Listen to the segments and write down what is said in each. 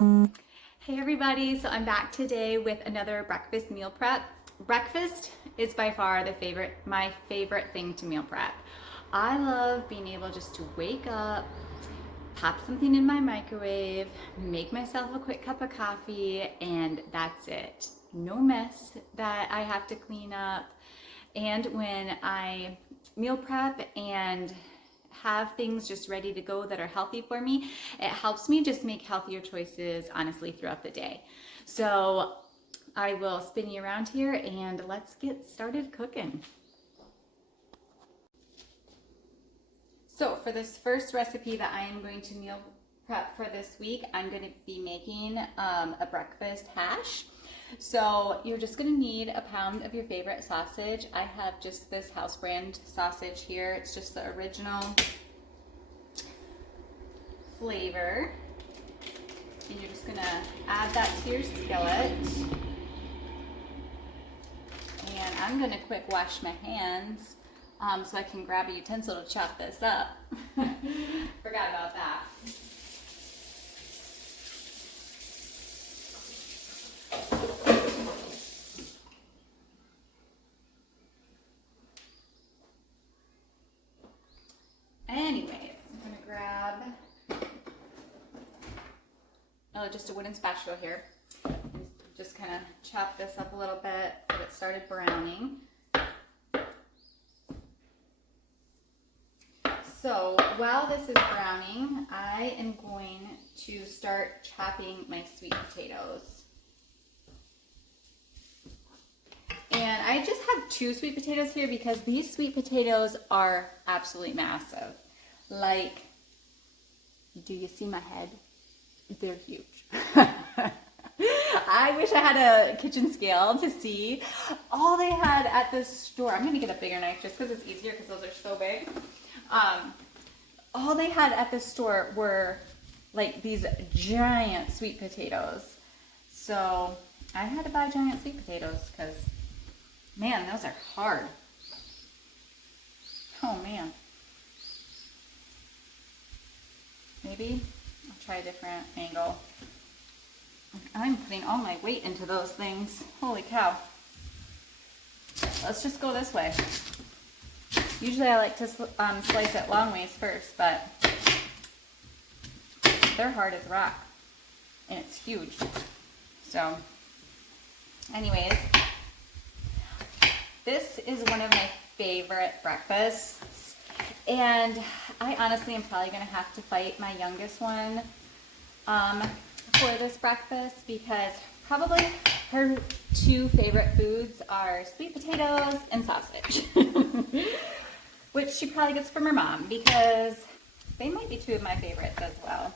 Hey everybody, so I'm back today with another breakfast meal prep. Breakfast is by far my favorite thing to meal prep. I love being able just to wake up, pop something in my microwave, make myself a quick cup of coffee, and that's it. No mess that I have to clean up. And when I meal prep and have things just ready to go that are healthy for me, it helps me just make healthier choices honestly throughout the day. So I will spin you around here and let's get started cooking. So for this first recipe that I am going to meal prep for this week, I'm going to be making a breakfast hash. So you're just going to need a pound of your favorite sausage. I have just this house brand sausage here. It's just the original flavor. And you're just going to add that to your skillet. And I'm going to quick wash my hands so I can grab a utensil to chop this up. Forgot about that. Anyways, I'm gonna grab just a wooden spatula here. And just kind of chop this up a little bit, get it started browning. So while this is browning, I am going to start chopping my sweet potatoes. And I just have 2 sweet potatoes here because these sweet potatoes are absolutely massive. Like, do you see my head? They're huge. I wish I had a kitchen scale to see. All they had at the store, I'm gonna get a bigger knife just because it's easier because those are so big. All they had at the store were like these giant sweet potatoes. So I had to buy giant sweet potatoes because, man, those are hard. Oh man. Maybe I'll try a different angle. I'm putting all my weight into those things. Holy cow. Let's just go this way. Usually I like to slice it long ways first, but they're hard as rock. And it's huge. So, anyways, this is one of my favorite breakfasts. And I honestly am probably going to have to fight my youngest one for this breakfast because probably her 2 favorite foods are sweet potatoes and sausage. Which she probably gets from her mom because they might be 2 of my favorites as well.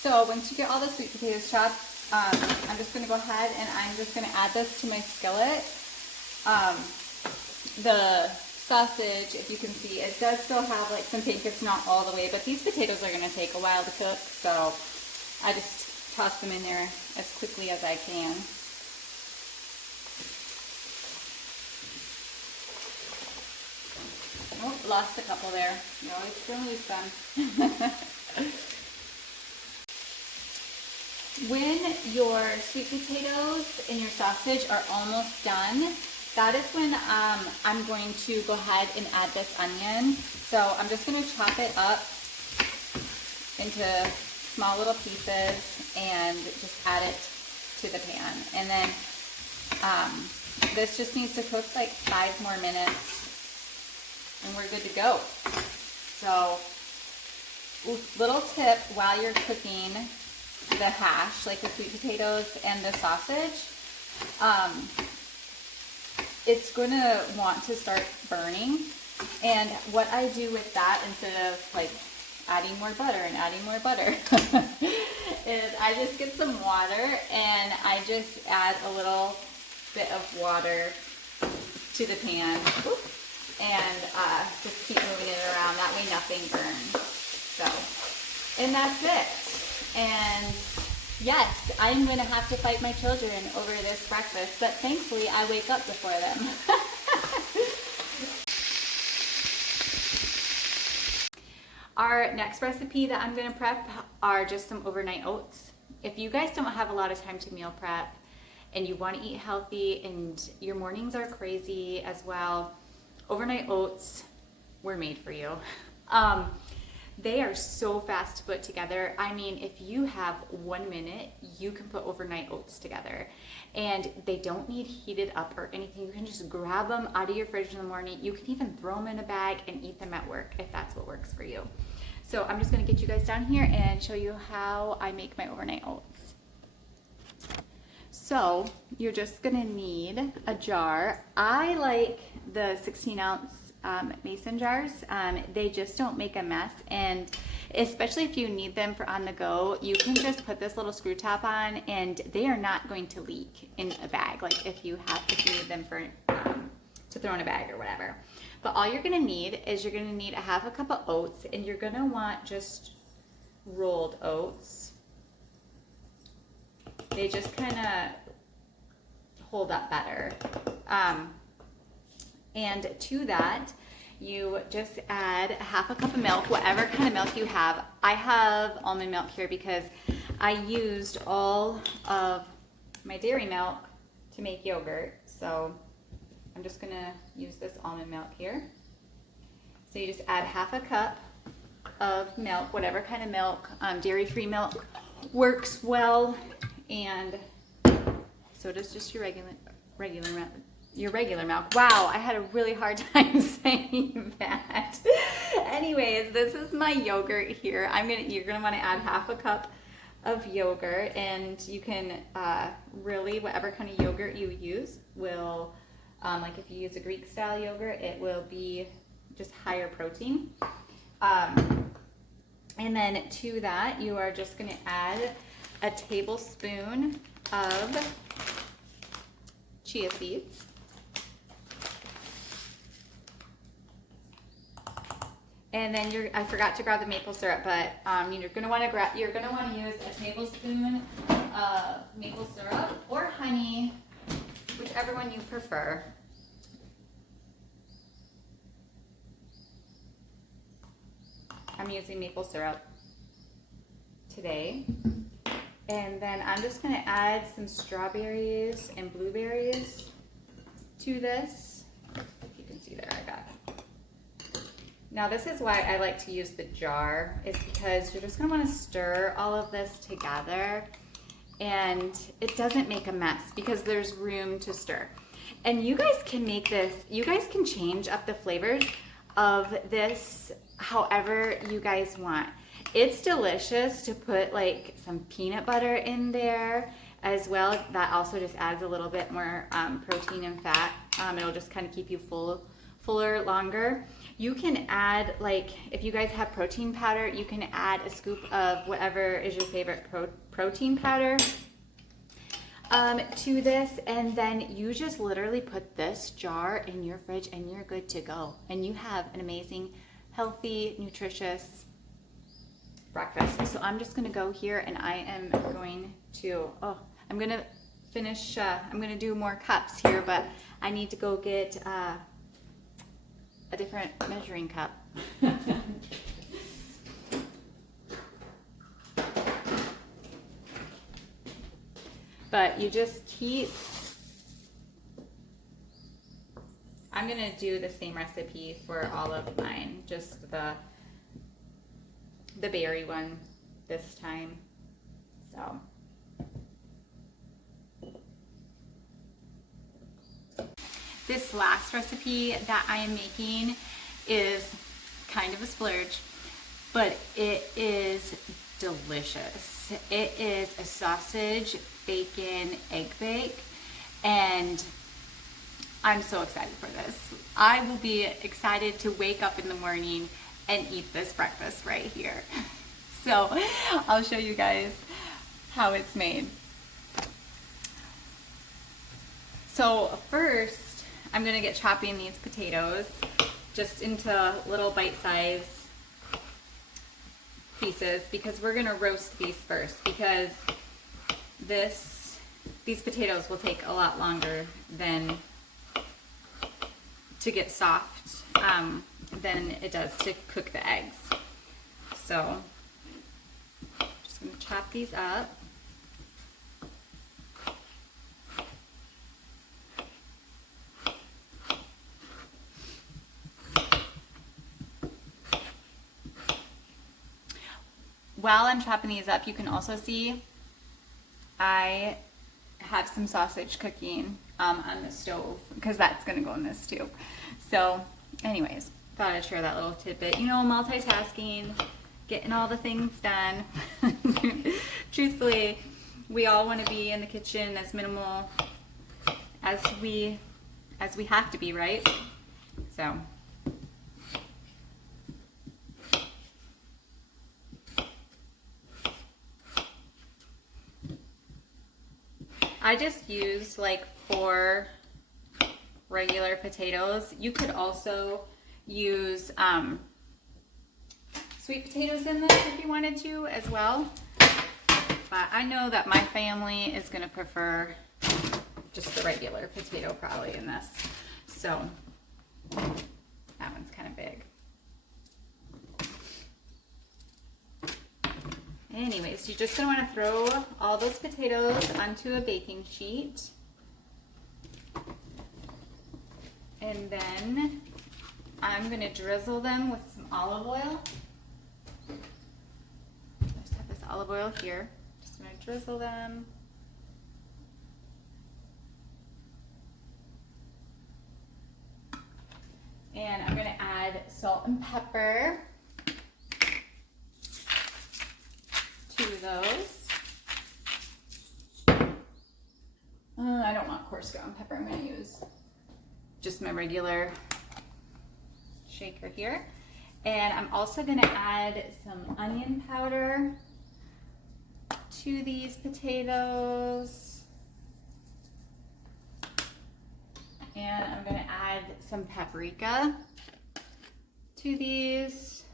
So once you get all the sweet potatoes chopped, I'm just going to go ahead and I'm just going to add this to my skillet. The sausage, if you can see, it does still have like some pink. It's not all the way, but these potatoes are going to take a while to cook, so I just toss them in there as quickly as I can. Oh, lost a couple there. You always can lose some. When your sweet potatoes and your sausage are almost done, that is when I'm going to go ahead and add this onion. So I'm just going to chop it up into small little pieces and just add it to the pan. And then This just needs to cook like 5 more minutes and we're good to go. So, little tip while you're cooking the hash, like the sweet potatoes and the sausage, it's going to want to start burning. And what I do with that, instead of like adding more butter and adding more butter, is I just get some water and I just add a little bit of water to the pan and just keep moving it around. That way nothing burns. So, and that's it. And yes, I'm going to have to fight my children over this breakfast, but thankfully I wake up before them. Our next recipe that I'm going to prep are just some overnight oats. If you guys don't have a lot of time to meal prep and you want to eat healthy and your mornings are crazy as well, overnight oats were made for you. They are so fast to put together. I mean, if you have 1 minute, you can put overnight oats together. And they don't need heated up or anything. You can just grab them out of your fridge in the morning. You can even throw them in a bag and eat them at work if that's what works for you. So I'm just gonna get you guys down here and show you how I make my overnight oats. So you're just gonna need a jar. I like the 16-ounce mason jars. They just don't make a mess, and especially if you need them for on the go, you can just put this little screw top on and they are not going to leak in a bag, like if you need them for to throw in a bag or whatever. But all you're gonna need is you're gonna need a half a cup of oats, and you're gonna want just rolled oats. They just kind of hold up better. And to that, you just add a half a cup of milk, whatever kind of milk you have. I have almond milk here because I used all of my dairy milk to make yogurt. So I'm just gonna use this almond milk here. So you just add half a cup of milk, whatever kind of milk. Dairy-free milk works well, and so does just your regular milk. Wow, I had a really hard time saying that. Anyways, this is my yogurt here. You're gonna want to add half a cup of yogurt, and you can really, whatever kind of yogurt you use will, like if you use a Greek style yogurt, it will be just higher protein. And then to that, you are just gonna add a tablespoon of chia seeds. And then I forgot to grab the maple syrup, but you're gonna want to use a tablespoon of maple syrup or honey, whichever one you prefer. I'm using maple syrup today. And then I'm just gonna add some strawberries and blueberries to this. If you can see there, I got it. Now this is why I like to use the jar, is because you're just gonna wanna stir all of this together and it doesn't make a mess because there's room to stir. And you guys can make this, you guys can change up the flavors of this however you guys want. It's delicious to put like some peanut butter in there as well. That also just adds a little bit more protein and fat. It'll just kind of keep you fuller longer. You can add, like, if you guys have protein powder, you can add a scoop of whatever is your favorite protein powder to this, and then you just literally put this jar in your fridge and you're good to go. And you have an amazing, healthy, nutritious breakfast. So I'm just gonna go here and I am going to, I'm gonna finish, I'm gonna do more cups here, but I need to go get a different measuring cup. But you just keep, I'm gonna do the same recipe for all of mine, just the berry one this time. So This last recipe that I am making is kind of a splurge, but it is delicious. It is a sausage, bacon, egg bake, and I'm so excited for this. I will be excited to wake up in the morning and eat this breakfast right here. So I'll show you guys how it's made. So first, I'm gonna get chopping these potatoes just into little bite-sized pieces because we're gonna roast these first because these potatoes will take a lot longer to get soft than it does to cook the eggs. So just gonna chop these up. While I'm chopping these up, you can also see I have some sausage cooking on the stove because that's gonna go in this too. So anyways, thought I'd share that little tidbit. You know, multitasking, getting all the things done. Truthfully, we all want to be in the kitchen as minimal as we have to be, right? So I just used like 4 regular potatoes. You could also use sweet potatoes in this if you wanted to as well. But I know that my family is going to prefer just the regular potato probably in this. So that one's kind of big. Anyways, you're just going to want to throw all those potatoes onto a baking sheet. And then I'm going to drizzle them with some olive oil. I just have this olive oil here. Just going to drizzle them. And I'm going to add salt and pepper to those. I don't want coarse ground pepper. I'm going to use just my regular shaker here. And I'm also going to add some onion powder to these potatoes. And I'm going to add some paprika to these.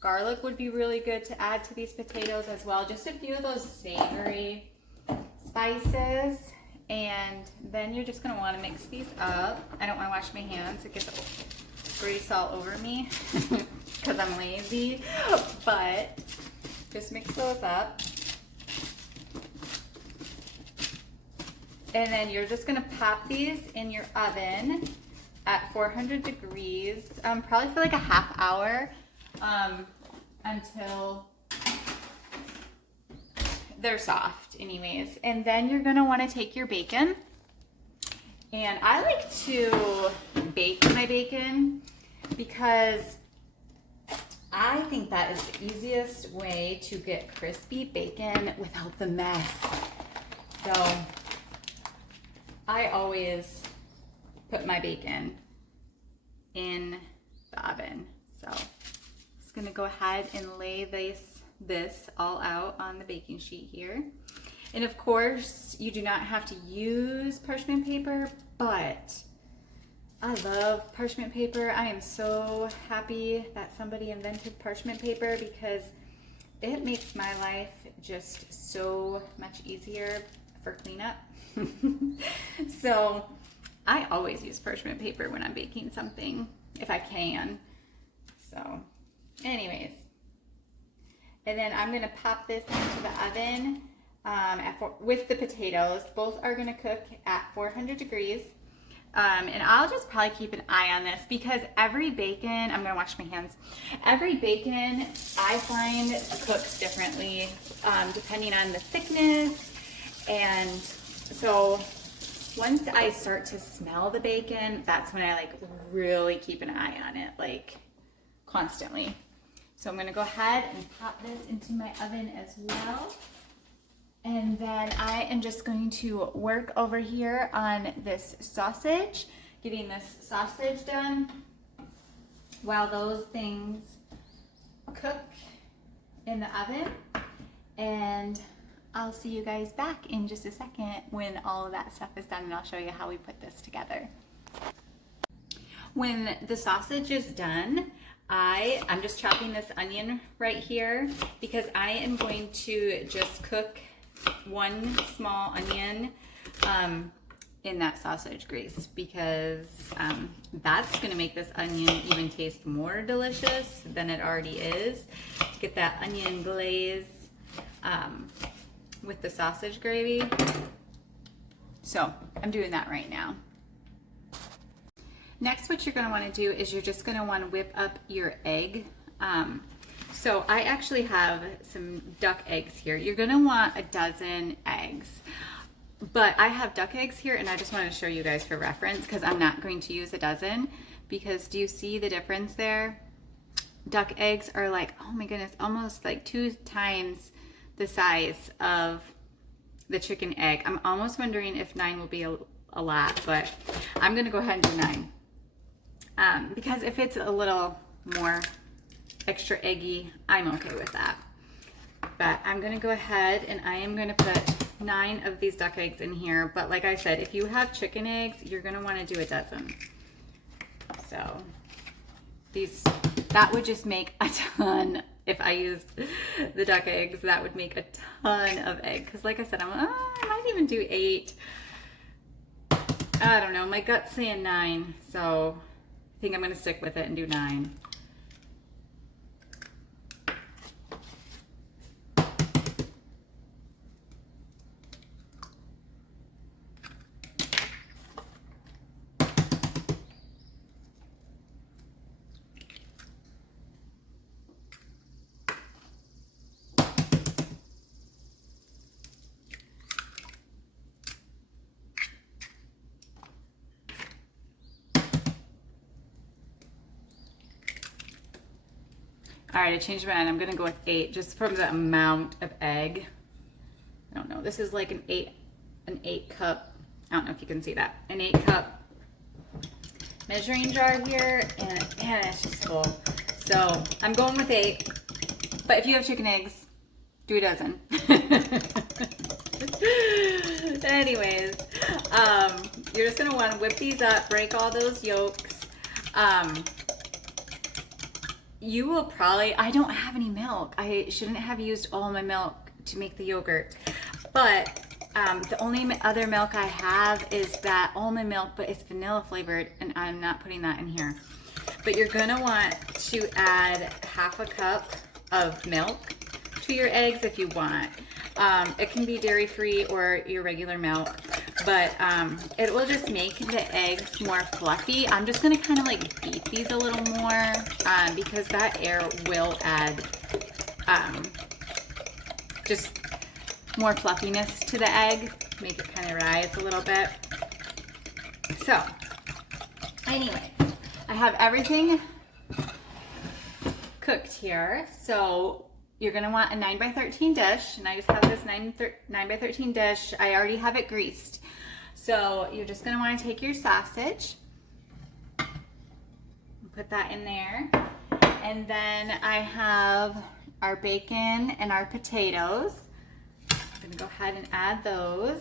Garlic would be really good to add to these potatoes as well. Just a few of those savory spices. And then you're just going to want to mix these up. I don't want to wash my hands. It gets grease all over me because I'm lazy. But just mix those up. And then you're just going to pop these in your oven at 400 degrees, probably for like a half hour until they're soft anyways. And then you're going to want to take your bacon. And I like to bake my bacon because I think that is the easiest way to get crispy bacon without the mess. So I always put my bacon in the oven. So I'm just gonna go ahead and lay this all out on the baking sheet here. And of course, you do not have to use parchment paper, but I love parchment paper. I am so happy that somebody invented parchment paper because it makes my life just so much easier for cleanup. So I always use parchment paper when I'm baking something, if I can. So anyways, and then I'm gonna pop this into the oven with the potatoes. Both are gonna cook at 400 degrees. And I'll just probably keep an eye on this because every bacon, I'm gonna wash my hands. Every bacon I find cooks differently depending on the thickness. And so Once I start to smell the bacon, that's when I like really keep an eye on it, like constantly. So I'm gonna go ahead and pop this into my oven as well. And then I am just going to work over here on this sausage, getting this sausage done while those things cook in the oven. And I'll see you guys back in just a second when all of that stuff is done, and I'll show you how we put this together. When the sausage is done, I'm just chopping this onion right here because I am going to just cook one small onion in that sausage grease, because that's going to make this onion even taste more delicious than it already is. Get that onion glaze with the sausage gravy. So I'm doing that right now. Next, what you're going to want to do is you're just going to want to whip up your egg. So I actually have some duck eggs here. You're going to want a dozen eggs. But I have duck eggs here, and I just want to show you guys for reference, because I'm not going to use a dozen. Because do you see the difference there? Duck eggs are like, oh my goodness, almost like 2 times the size of the chicken egg. I'm almost wondering if 9 will be a lot, but I'm going to go ahead and do 9. Because if it's a little more extra eggy, I'm okay with that. But I'm going to go ahead and I am going to put 9 of these duck eggs in here. But like I said, if you have chicken eggs, you're going to want to do a dozen. So that would just make a ton. If I used the duck eggs, that would make a ton of egg. Because like I said, I might even do 8. I don't know. My gut's saying 9. So I think I'm going to stick with it and do 9. All right, I changed my mind. I'm gonna go with 8 just from the amount of egg. I don't know. This is like an 8 cup. I don't know if you can see that. An 8 cup measuring jar here, and it's just full. So I'm going with 8. But if you have chicken eggs, do a dozen. Anyways, you're just gonna want to whip these up, break all those yolks. You will probably, I don't have any milk. I shouldn't have used all my milk to make the yogurt. But the only other milk I have is that almond milk, but it's vanilla flavored, and I'm not putting that in here. But you're gonna want to add half a cup of milk to your eggs if you want. It can be dairy-free or your regular milk, but it will just make the eggs more fluffy. I'm just gonna kind of like beat these a little more because that air will add just more fluffiness to the egg, make it kind of rise a little bit. So, anyways, I have everything cooked here. So you're gonna want a 9x13 dish, and I just have this 9x13 dish. I already have it greased. So you're just gonna wanna take your sausage, put that in there. And then I have our bacon and our potatoes. I'm gonna go ahead and add those.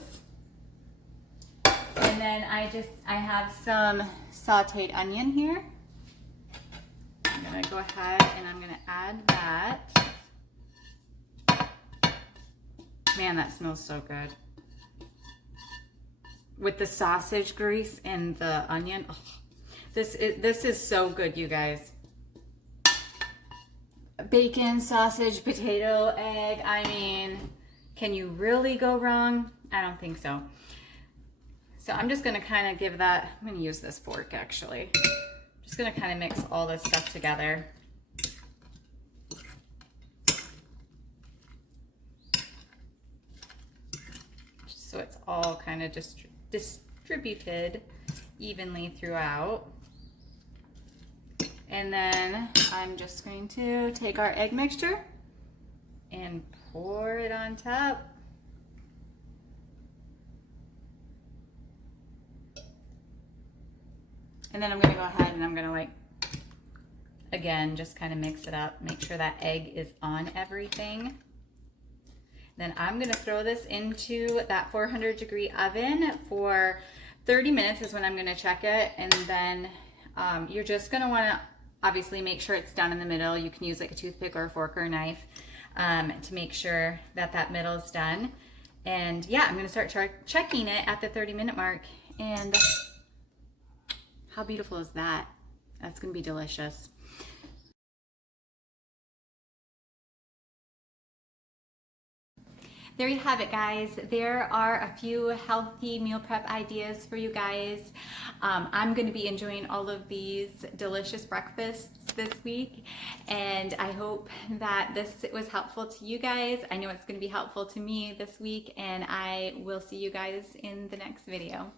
And then I have some sauteed onion here. I'm gonna go ahead and I'm gonna add that. Man, that smells so good. With the sausage grease and the onion. Oh, this is so good, you guys. Bacon, sausage, potato, egg. I mean, can you really go wrong? I don't think so. So I'm just gonna kind of give that, I'm gonna use this fork actually. Just gonna kind of mix all this stuff together. So it's all kind of just distributed. distributed evenly throughout. And then I'm just going to take our egg mixture and pour it on top. And then I'm gonna go ahead and I'm gonna like, again, just kind of mix it up. Make sure that egg is on everything. Then I'm gonna throw this into that 400-degree oven for 30 minutes is when I'm gonna check it. And then you're just gonna wanna obviously make sure it's done in the middle. You can use like a toothpick or a fork or a knife to make sure that that middle is done. And yeah, I'm gonna start checking it at the 30-minute mark. And how beautiful is that? That's gonna be delicious. There you have it, guys. There are a few healthy meal prep ideas for you guys. I'm going to be enjoying all of these delicious breakfasts this week, and I hope that this was helpful to you guys. I know it's going to be helpful to me this week, and I will see you guys in the next video.